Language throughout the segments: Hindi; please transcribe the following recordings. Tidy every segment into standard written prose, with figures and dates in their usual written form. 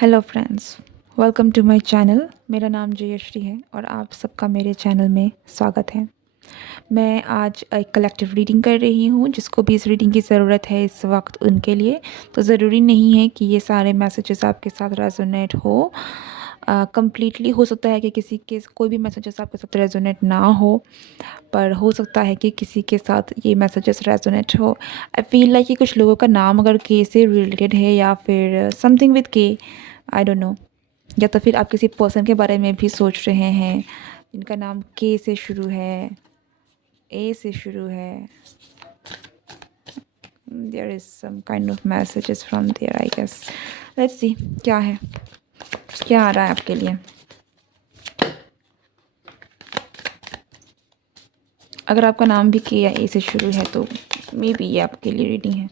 Hello friends, welcome to my channel. मेरा नाम जयश्री है और आप सबका मेरे चैनल में स्वागत है। मैं आज एक कलेक्टिव रीडिंग कर रही हूँ। जिसको भी इस रीडिंग की ज़रूरत है इस वक्त उनके लिए, तो ज़रूरी नहीं है कि ये सारे मैसेजेस आपके साथ रेजोनेट हो। कम्प्लीटली हो सकता है कि किसी के कोई भी मैसेजेस आपके साथ रेजोनेट ना हो, पर हो सकता है कि किसी के साथ ये मैसेजेस रेजोनेट हो। आई फील लाइक कि कुछ लोगों का नाम अगर के से रिलेटेड है या फिर समथिंग विद के, आई डोंट नो, या तो फिर आप किसी पर्सन के बारे में भी सोच रहे हैं जिनका नाम के से शुरू है, ए से शुरू है। There is some kind of messages from there, I guess. Let's see क्या है, क्या आ रहा है आपके लिए। अगर आपका नाम भी के या ए से शुरू है तो मे बी ये आपके लिए रीडिंग है।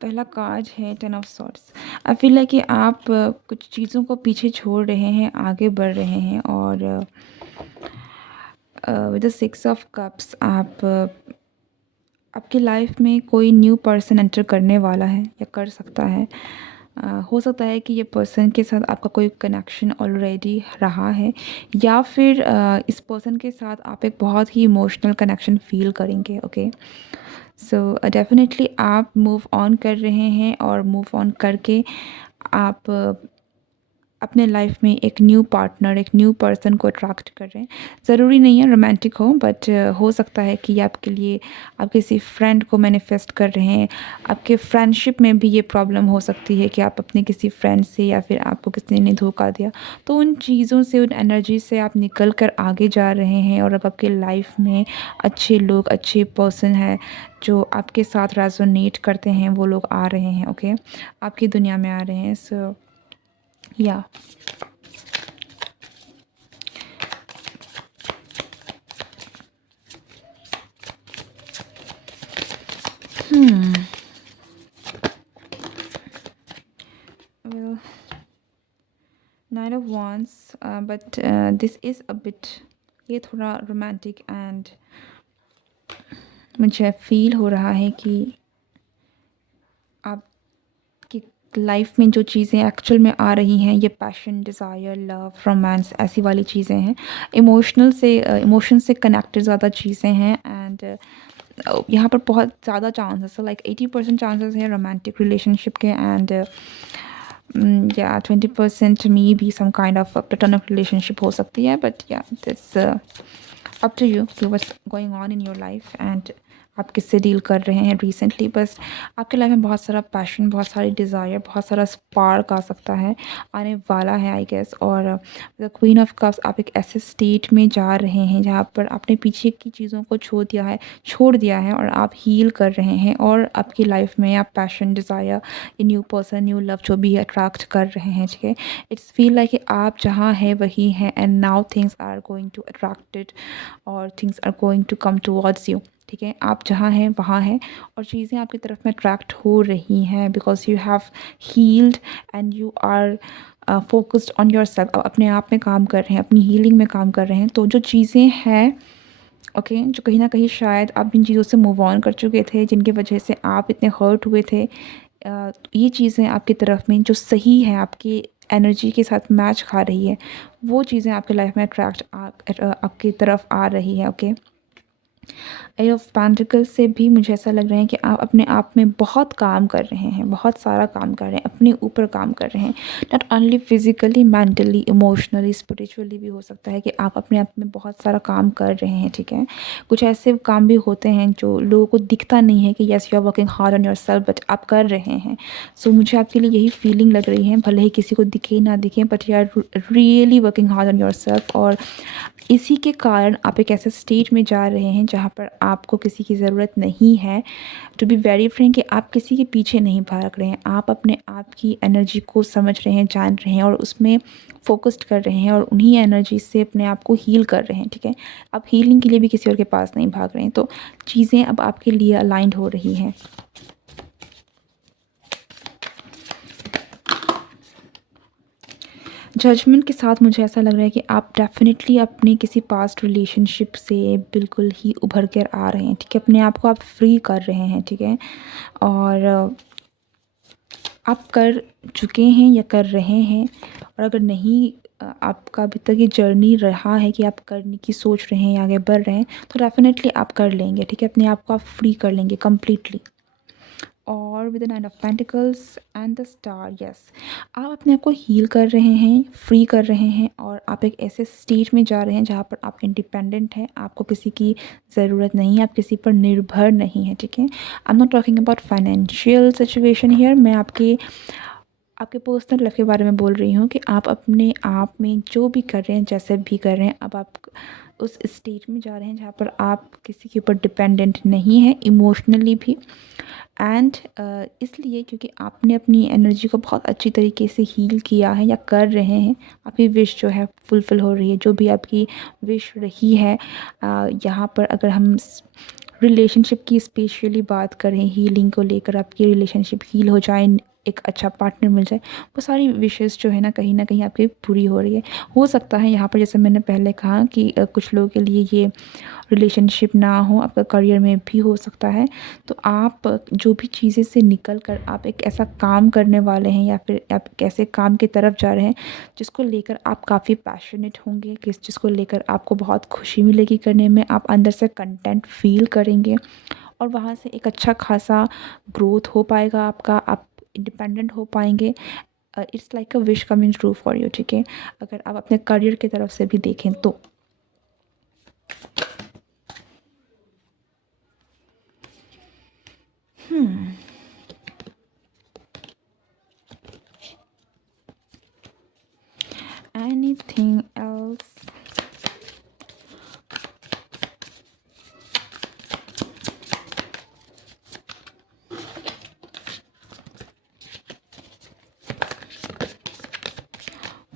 पहला कार्ड है ten of swords. I feel है कि आप कुछ चीज़ों को पीछे छोड़ रहे हैं, आगे बढ़ रहे हैं। और with the six of cups आपकी लाइफ में कोई न्यू पर्सन एंटर करने वाला है या कर सकता है। हो सकता है कि ये पर्सन के साथ आपका कोई कनेक्शन ऑलरेडी रहा है, या फिर इस पर्सन के साथ आप एक बहुत ही इमोशनल कनेक्शन फील करेंगे। ओके, सो डेफिनेटली आप मूव ऑन कर रहे हैं और मूव ऑन करके आप अपने लाइफ में एक न्यू पार्टनर, एक न्यू पर्सन को अट्रैक्ट कर रहे हैं। ज़रूरी नहीं है रोमांटिक हो, बट हो सकता है कि आपके लिए आप किसी फ्रेंड को मैनिफेस्ट कर रहे हैं। आपके फ्रेंडशिप में भी ये प्रॉब्लम हो सकती है कि आप अपने किसी फ्रेंड से, या फिर आपको किसी ने धोखा दिया, तो उन चीज़ों से, उन एनर्जी से आप निकल कर आगे जा रहे हैं। और अब आपके लाइफ में अच्छे लोग, अच्छे पर्सन हैं जो आपके साथ रेजोनेट करते हैं, वो लोग आ रहे हैं। ओके, आपकी दुनिया में आ रहे हैं। सो या well, Nine of Wands, but this is a bit, ये थोड़ा रोमांटिक एंड मुझे फील हो रहा है कि आपकी लाइफ में जो चीज़ें एक्चुअल में आ रही हैं, ये पैशन, डिज़ायर, लव, रोमांस, ऐसी वाली चीज़ें हैं। इमोशन से कनेक्टेड ज़्यादा चीज़ें हैं। एंड यहाँ पर बहुत ज़्यादा चांसेस है, लाइक 80% चांसेस है रोमांटिक रिलेशनशिप के। एंड या 20% maybe some kind of platonic relationship हो सकती है। बट या दिस अप टू यू कि what's going on in your life and आप किससे डील कर रहे हैं रिसेंटली। बस आपके लाइफ में बहुत सारा पैशन, बहुत सारी डिज़ायर, बहुत सारा स्पार्क आ सकता है, आने वाला है, आई गेस। और द क्वीन ऑफ कप्स, आप एक ऐसे स्टेट में जा रहे हैं जहाँ पर आपने पीछे की चीज़ों को छोड़ दिया है और आप हील कर रहे हैं। और आपकी लाइफ में आप पैशन, डिज़ायर, ये न्यू पर्सन, न्यू लव जो भी अट्रैक्ट कर रहे हैं, ठीक है। इट्स फील लाइक कि आप जहाँ हैं वही हैं, and now things are going to attracted और things are going to come towards you. ठीक है, आप जहाँ हैं वहाँ हैं और चीज़ें आपकी तरफ में अट्रैक्ट हो रही हैं, because you have healed and you are focused on yourself. अपने आप में काम कर रहे हैं, अपनी हीलिंग में काम कर रहे हैं। तो जो चीज़ें हैं, ओके, जो कहीं ना कहीं शायद आप इन चीज़ों से मूव ऑन कर चुके थे, जिनकी वजह से आप इतने हर्ट हुए थे, ये चीज़ें आपकी तरफ में जो सही है, आपकी एनर्जी के साथ मैच खा रही है, वो चीज़ें आपकी लाइफ में आपकी तरफ आ रही है। ओके, एट ऑफ पेंटिकल्स से भी मुझे ऐसा लग रहा है कि आप अपने आप में बहुत काम कर रहे हैं, बहुत सारा काम कर रहे हैं, अपने ऊपर काम कर रहे हैं। Not only physically, mentally, emotionally, spiritually भी हो सकता है कि आप अपने आप में बहुत सारा काम कर रहे हैं। ठीक है, कुछ ऐसे काम भी होते हैं जो लोगों को दिखता नहीं है कि yes you are working hard on yourself, but आप कर रहे हैं। सो मुझे आपके लिए यही फीलिंग लग रही है, भले ही किसी को दिखे ना दिखे, but you are really working hard on yourself. और इसी के कारण आप एक ऐसे स्टेज में जा रहे हैं जहाँ पर आपको किसी की ज़रूरत नहीं है। टू बी वेरी फ्रैंक, कि आप किसी के पीछे नहीं भाग रहे हैं, आप अपने आप की एनर्जी को समझ रहे हैं, जान रहे हैं और उसमें फोकस्ड कर रहे हैं और उन्हीं एनर्जी से अपने आप को हील कर रहे हैं। ठीक है, आप हीलिंग के लिए भी किसी और के पास नहीं भाग रहे हैं। तो चीज़ें अब आपके लिए अलाइंड हो रही हैं। जजमेंट के साथ मुझे ऐसा लग रहा है कि आप डेफ़िनेटली अपने किसी पास्ट रिलेशनशिप से बिल्कुल ही उभर कर आ रहे हैं। ठीक है, अपने आप को आप फ्री कर रहे हैं। ठीक है, और आप कर चुके हैं या कर रहे हैं, और अगर नहीं आपका अभी तक ये जर्नी रहा है कि आप करने की सोच रहे हैं या आगे बढ़ रहे हैं, तो डेफ़िनेटली आप कर लेंगे, ठीक है? अपने आप को आप फ्री कर लेंगे कंप्लीटली। और with the nine of pentacles and the star, yes, आप अपने आप को हील कर रहे हैं, फ्री कर रहे हैं, और आप एक ऐसे स्टेज में जा रहे हैं जहाँ पर आप इंडिपेंडेंट हैं, आपको किसी की ज़रूरत नहीं है, आप किसी पर निर्भर नहीं हैं, ठीक है? I am not talking about financial situation here, मैं आपके आपके पर्सनल लाइफ के बारे में बोल रही हूँ कि आप अपने आप में जो भी कर रहे हैं, जैसे भी कर रहे हैं, अब आप उस स्टेज में जा रहे हैं जहाँ पर आप किसी के ऊपर डिपेंडेंट नहीं हैं इमोशनली भी। एंड इसलिए क्योंकि आपने अपनी एनर्जी को बहुत अच्छी तरीके से हील किया है या कर रहे हैं, आपकी विश जो है फुलफ़िल हो रही है, जो भी आपकी विश रही है। यहाँ पर अगर हम रिलेशनशिप की स्पेशली बात करें, हीलिंग को लेकर, आपकी रिलेशनशिप हील हो जाए, एक अच्छा पार्टनर मिल जाए, वो सारी विशेज़ जो है ना कहीं आपकी पूरी हो रही है। हो सकता है यहाँ पर, जैसे मैंने पहले कहा कि कुछ लोगों के लिए ये रिलेशनशिप ना हो, आपका करियर में भी हो सकता है। तो आप जो भी चीज़ें से निकल कर आप एक ऐसा काम करने वाले हैं, या फिर आप एक ऐसे काम की तरफ जा रहे हैं जिसको लेकर आप काफ़ी पैशनेट होंगे, किस जिसको लेकर आपको बहुत खुशी मिलेगी करने में, आप अंदर से कंटेंट फ़ील करेंगे, और वहाँ से एक अच्छा खासा ग्रोथ हो पाएगा आपका, आप इंडिपेंडेंट हो पाएँगे। It's like a wish coming true for you, ठीक है? अगर आप अपने करियर की तरफ से भी देखें तो। Anything else?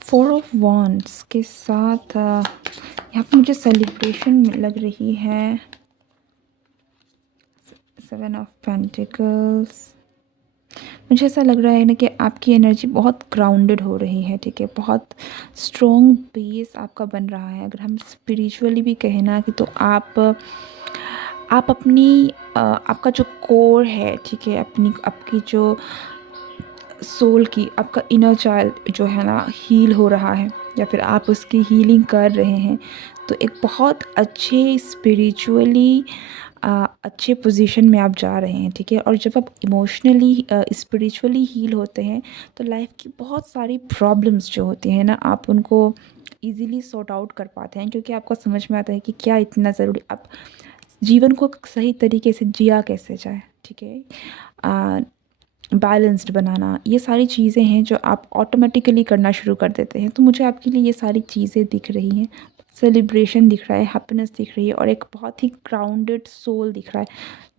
Four of wands के साथ यहाँ पे मुझे सेलिब्रेशन लग रही है। सेवन ऑफ पेंटिकल्स, मुझे ऐसा लग रहा है ना कि आपकी एनर्जी बहुत ग्राउंडेड हो रही है, ठीक है? बहुत स्ट्रॉन्ग बेस आपका बन रहा है। अगर हम स्पिरिचुअली भी कहें ना कि, तो आप अपनी आपका जो कोर है, ठीक है? अपनी आपकी जो सोल की, आपका इनर चाइल्ड जो है ना हील हो रहा है, या फिर आप उसकी हीलिंग कर रहे हैं, तो एक बहुत अच्छे स्पिरिचुअली अच्छे पोजीशन में आप जा रहे हैं, ठीक है? और जब आप इमोशनली स्पिरिचुअली हील होते हैं, तो लाइफ की बहुत सारी प्रॉब्लम्स जो होती हैं ना, आप उनको इजीली सॉर्ट आउट कर पाते हैं, क्योंकि आपको समझ में आता है कि क्या इतना ज़रूरी, आप जीवन को सही तरीके से जिया कैसे जाए, ठीक है? बैलेंस्ड बनाना, ये सारी चीज़ें हैं जो आप ऑटोमेटिकली करना शुरू कर देते हैं। तो मुझे आपके लिए ये सारी चीज़ें दिख रही हैं, सेलिब्रेशन दिख रहा है, हैप्पीनेस दिख रही है, और एक बहुत ही ग्राउंडेड सोल दिख रहा है,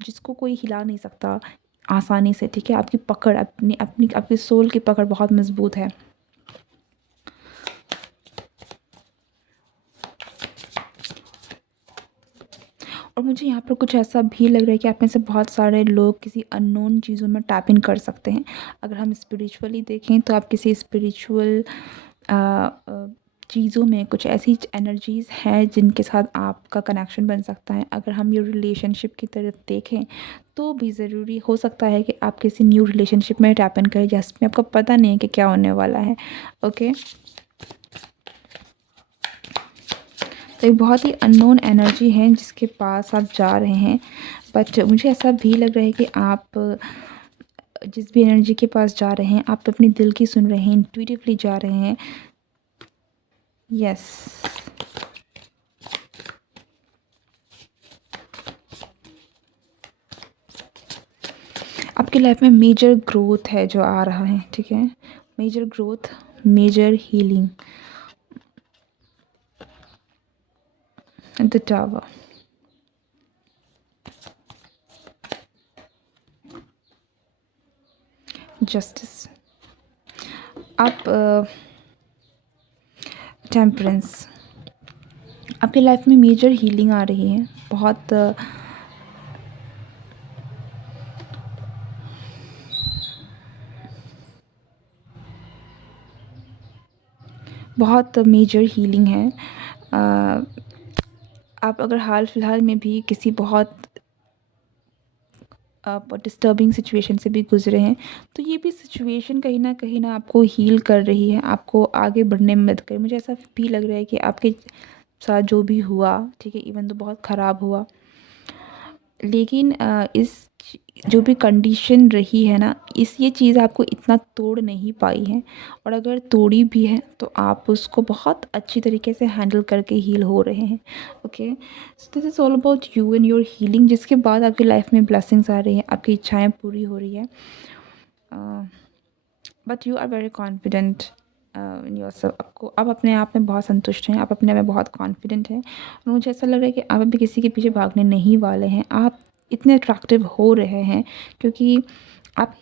जिसको कोई हिला नहीं सकता आसानी से, ठीक है? आपकी पकड़, अपनी अपनी आपकी सोल की पकड़ बहुत मज़बूत है। और मुझे यहाँ पर कुछ ऐसा भी लग रहा है कि आप में से बहुत सारे लोग किसी अननोन चीज़ों में टैप इन कर सकते हैं। अगर हम स्पिरिचुअली देखें, तो आप किसी स्पिरिचुअल चीज़ों में कुछ ऐसी एनर्जीज़ हैं जिनके साथ आपका कनेक्शन बन सकता है। अगर हम ये रिलेशनशिप की तरफ देखें, तो भी ज़रूरी हो सकता है कि आप किसी न्यू रिलेशनशिप में टैप इन करें जिसमें आपको पता नहीं है कि क्या होने वाला है। ओके, तो एक बहुत ही अननोन एनर्जी है जिसके पास आप जा रहे हैं, बट मुझे ऐसा भी लग रहा है कि आप जिस भी एनर्जी के पास जा रहे हैं, आप अपने दिल की सुन रहे हैं, इंट्यूटिवली जा रहे हैं। यस, आपकी लाइफ में मेजर ग्रोथ है जो आ रहा है, ठीक है? Major growth, major healing, the tower, justice, आप टेम्परेंस, आपकी लाइफ में मेजर हीलिंग आ रही है, बहुत बहुत मेजर हीलिंग है। आप अगर हाल फिलहाल में भी किसी बहुत आप डिस्टर्बिंग सिचुएशन से भी गुज़रे हैं, तो ये भी सिचुएशन कहीं न कहीं ना आपको हील कर रही है, आपको आगे बढ़ने में मदद कर, मुझे ऐसा भी लग रहा है कि आपके साथ जो भी हुआ, ठीक है, इवन तो बहुत ख़राब हुआ, लेकिन इस जो भी कंडीशन रही है ना, ये चीज़ आपको इतना तोड़ नहीं पाई है, और अगर तोड़ी भी है तो आप उसको बहुत अच्छी तरीके से हैंडल करके हील हो रहे हैं। Okay, so this is all about you and your healing, जिसके बाद आपकी लाइफ में ब्लेसिंग्स आ रही हैं, आपकी इच्छाएं पूरी हो रही है, but you are very confident in yourself. आपको आप अपने आप में बहुत संतुष्ट हैं, आप अपने आप में बहुत कॉन्फिडेंट हैं, और मुझे ऐसा लग रहा है कि आप अभी किसी के पीछे भागने नहीं वाले हैं। आप इतने अट्रैक्टिव हो रहे हैं क्योंकि आप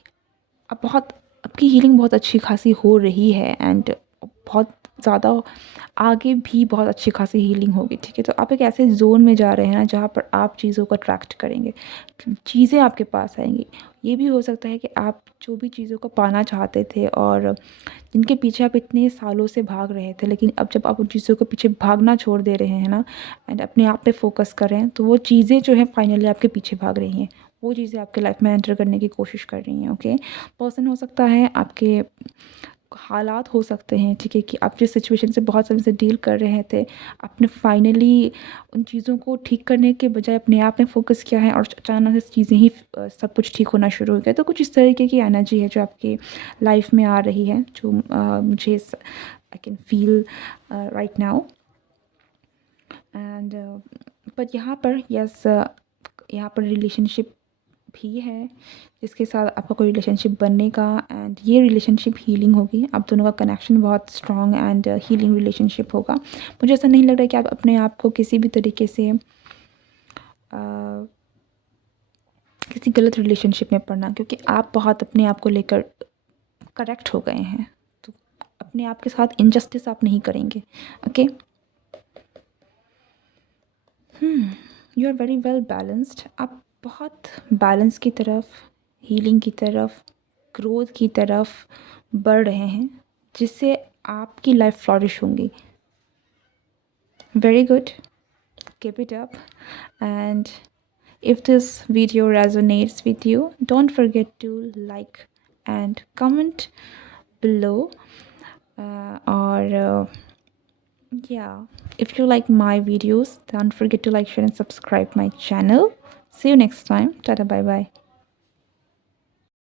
आप बहुत आपकी हीलिंग बहुत अच्छी खासी हो रही है, एंड बहुत ज़्यादा आगे भी बहुत अच्छी खासी हीलिंग होगी, ठीक है। तो आप एक ऐसे ज़ोन में जा रहे हैं ना जहाँ पर आप चीज़ों को अट्रैक्ट करेंगे, चीज़ें आपके पास आएंगी। ये भी हो सकता है कि आप जो भी चीज़ों को पाना चाहते थे और जिनके पीछे आप इतने सालों से भाग रहे थे, लेकिन अब जब आप उन चीज़ों के पीछे भागना छोड़ दे रहे हैं ना, एंड अपने आप पे फोकस कर रहे हैं, तो वो चीज़ें जो है फाइनली आपके पीछे भाग रही हैं, वो चीज़ें आपके लाइफ में एंटर करने की कोशिश कर रही हैं। ओके, पर्सन हो सकता है, आपके हालात हो सकते हैं, ठीक है, कि आप जिस सिचुएशन से बहुत समय से डील कर रहे थे, आपने फाइनली उन चीज़ों को ठीक करने के बजाय अपने आप में फ़ोकस किया है, और अचानक से चीज़ें ही सब कुछ ठीक होना शुरू हो गया। तो कुछ इस तरीके की एनर्जी है जो आपकी लाइफ में आ रही है, जो मुझे I can feel right now, and but यहाँ पर यस, यहाँ पर रिलेशनशिप भी है जिसके साथ आपका कोई रिलेशनशिप बनने का, एंड ये रिलेशनशिप हीलिंग होगी, आप दोनों का कनेक्शन बहुत स्ट्रॉन्ग एंड हीलिंग रिलेशनशिप होगा। मुझे ऐसा नहीं लग रहा है कि आप अपने आप को किसी भी तरीके से किसी गलत रिलेशनशिप में पड़ना, क्योंकि आप बहुत अपने आप को लेकर करेक्ट हो गए हैं, तो अपने आप के साथ इनजस्टिस आप नहीं करेंगे। Okay, you are very well balanced, आप बहुत बैलेंस की तरफ, हीलिंग की तरफ, ग्रोथ की तरफ बढ़ रहे हैं, जिससे आपकी लाइफ फ्लॉरिश होंगी। Very good, keep it up, and if this video resonates with you, don't forget to like and comment below, or yeah, if you like my videos, don't forget to like, share and subscribe my channel. See you next time. Tata, bye bye.